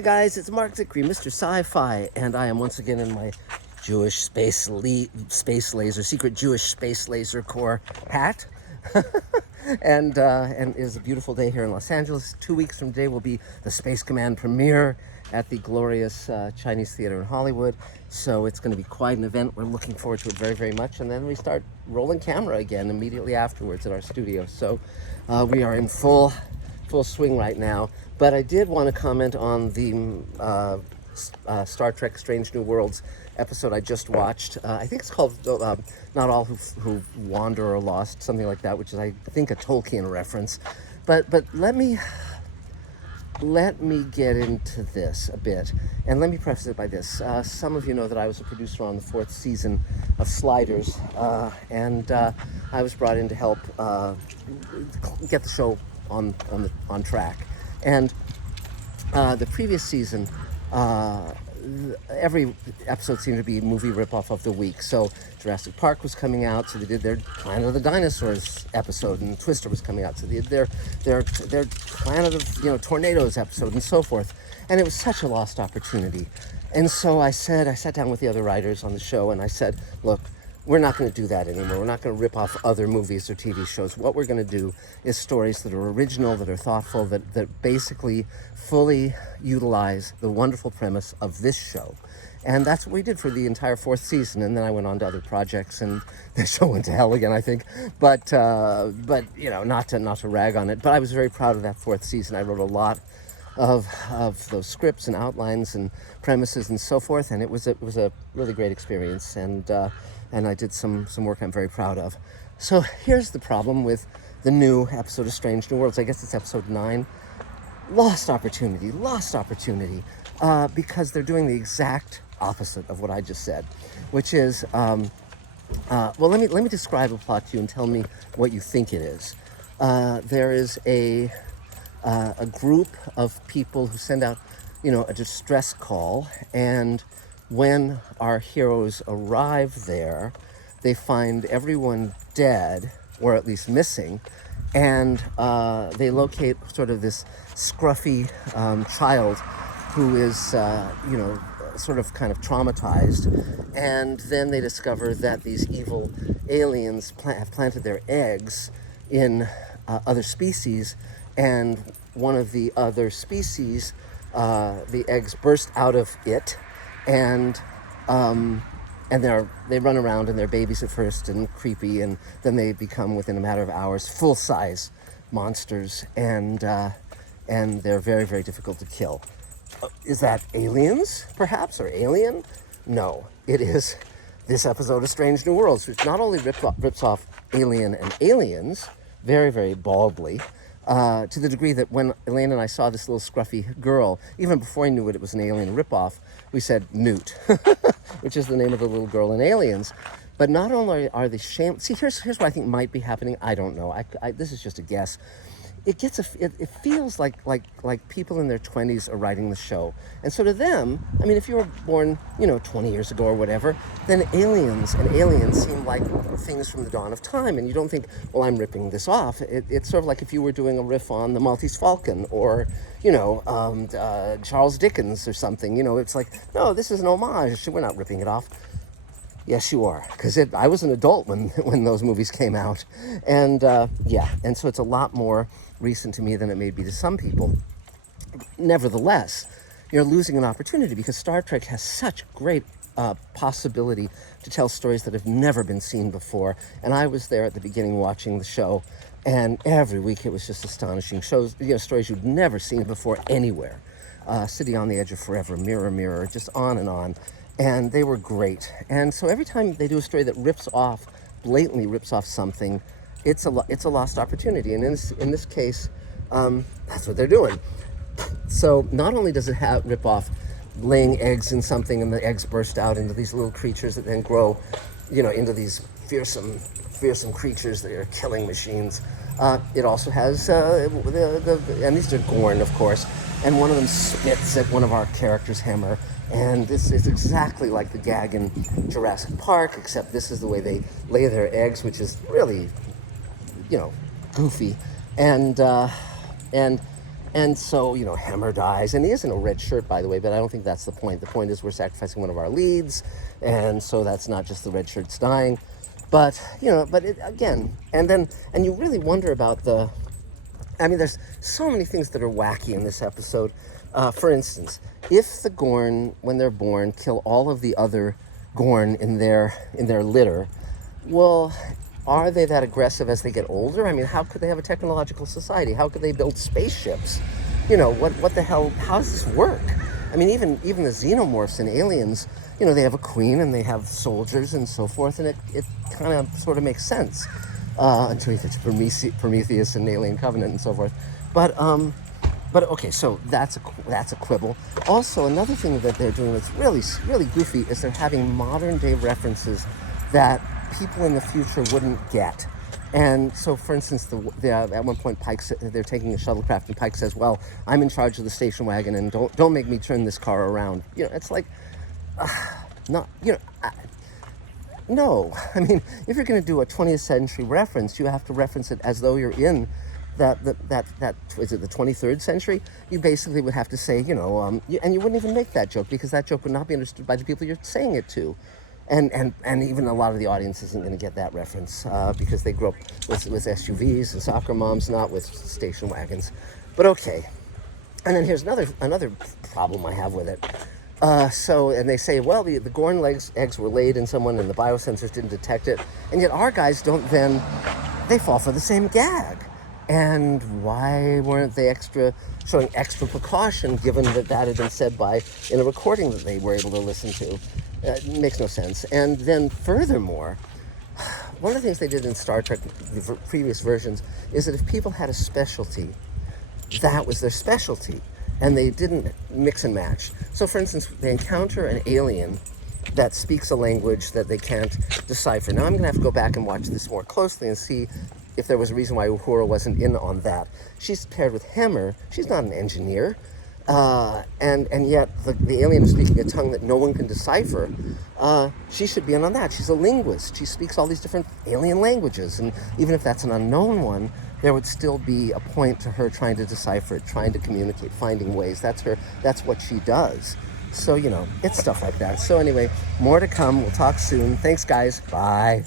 Hey guys, it's Mark Zickery, Mr. Sci-Fi, and I am once again in my Jewish space laser, secret Jewish space laser corps hat. and it is a beautiful day here in Los Angeles. 2 weeks from today will be the Space Command premiere at the glorious Chinese Theater in Hollywood. So it's going to be quite an event. We're looking forward to it very, very much. And then we start rolling camera again immediately afterwards at our studio. So we are in full swing right now. But I did want to comment on the Star Trek Strange New Worlds episode I just watched. I think it's called Not All Who Wander or Lost, something like that, which is, I think, a Tolkien reference. But let me get into this a bit, and let me preface it by this. Some of you know that I was a producer on the 4th season of Sliders, and I was brought in to help get the show on track. And the previous season, every episode seemed to be a movie ripoff of the week. So Jurassic Park was coming out, so they did their Planet of the Dinosaurs episode, and Twister was coming out, so they did their Planet of Tornadoes episode, and so forth. And it was such a lost opportunity. And so I sat down with the other writers on the show, and I said, look, we're not going to do that anymore. We're not going to rip off other movies or TV shows. What we're going to do is stories that are original, that are thoughtful, that basically fully utilize the wonderful premise of this show. And that's what we did for the entire 4th season. And then I went on to other projects, and the show went to hell again, I think. But not to rag on it. But I was very proud of that 4th season. I wrote a lot of those scripts and outlines and premises and so forth, and it was a really great experience, and I did some work I'm very proud of. So here's the problem with the new episode of Strange New Worlds. I guess it's episode 9. Lost opportunity, because they're doing the exact opposite of what I just said, which is, well, let me describe the plot to you and tell me what you think it is. There is a group of people who send out, a distress call, and when our heroes arrive there, they find everyone dead, or at least missing, and they locate sort of this scruffy child who is, sort of kind of traumatized, and then they discover that these evil aliens have planted their eggs in other species, and one of the other species, the eggs burst out of it, and they run around, and they're babies at first and creepy, and then they become, within a matter of hours, full-size monsters, and they're very, very difficult to kill. Is that aliens, perhaps, or Alien? No, it is this episode of Strange New Worlds, which not only rips off Alien and Aliens very, very baldly, to the degree that when Elaine and I saw this little scruffy girl, even before I knew it was an Alien ripoff, we said Newt, which is the name of the little girl in Aliens. But not only are they See, here's what I think might be happening. I don't know. This is just a guess. It feels like people in their 20s are writing the show. And so to them, I mean, if you were born, 20 years ago or whatever, then aliens seem like things from the dawn of time. And you don't think, well, I'm ripping this off. It's sort of like if you were doing a riff on the Maltese Falcon or, Charles Dickens or something. It's like, no, this is an homage. We're not ripping it off. Yes, you are, because I was an adult when those movies came out. And and so it's a lot more recent to me than it may be to some people. Nevertheless, you're losing an opportunity, because Star Trek has such great possibility to tell stories that have never been seen before. And I was there at the beginning watching the show, and every week it was just astonishing. Stories you'd never seen before anywhere. City on the Edge of Forever, Mirror, Mirror, just on and on. And they were great. And so every time they do a story that blatantly rips off something, it's a lost opportunity. And in this case, that's what they're doing. So not only does it rip off laying eggs in something, and the eggs burst out into these little creatures that then grow, into these fearsome creatures that are killing machines. It also has and these are Gorn, of course, and one of them spits at one of our characters' hammer. And this is exactly like the gag in Jurassic Park, except this is the way they lay their eggs, which is really, goofy. And And so, Hammer dies, and he is in a red shirt, by the way, but I don't think that's the point. The point is we're sacrificing one of our leads, and so that's not just the red shirts dying. But, again, and you really wonder about there's so many things that are wacky in this episode. For instance, if the Gorn, when they're born, kill all of the other Gorn in their litter, well, are they that aggressive as they get older? I mean, how could they have a technological society? How could they build spaceships? What the hell? How does this work? I mean, even the xenomorphs and aliens, they have a queen and they have soldiers and so forth, and it kind of sort of makes sense until you get to Prometheus and Alien Covenant and so forth. But okay, so that's a quibble. Also, another thing that they're doing that's really, really goofy is they're having modern day references that people in the future wouldn't get. And so, for instance, at one point, they're taking a shuttlecraft, and Pike says, "Well, I'm in charge of the station wagon, and don't make me turn this car around." It's like, not, no. I mean, if you're going to do a 20th century reference, you have to reference it as though you're in that is it the 23rd century? You basically would have to say, and you wouldn't even make that joke because that joke would not be understood by the people you're saying it to. And even a lot of the audience isn't going to get that reference because they grew up with SUVs and soccer moms, not with station wagons. But okay. And then here's another problem I have with it. And they say, well, the Gorn eggs were laid in someone and the biosensors didn't detect it. And yet our guys they fall for the same gag. And why weren't they showing extra precaution given that had been said in a recording that they were able to listen to? It makes no sense. And then furthermore, one of the things they did in Star Trek, the previous versions, is that if people had a specialty, that was their specialty. And they didn't mix and match. So for instance, they encounter an alien that speaks a language that they can't decipher. Now I'm going to have to go back and watch this more closely and see if there was a reason why Uhura wasn't in on that. She's paired with Hammer. She's not an engineer. And yet the alien is speaking a tongue that no one can decipher. She should be in on that. She's a linguist. She speaks all these different alien languages. And even if that's an unknown one, there would still be a point to her trying to decipher it, trying to communicate, finding ways. That's what she does. So, it's stuff like that. So anyway, more to come. We'll talk soon. Thanks, guys. Bye.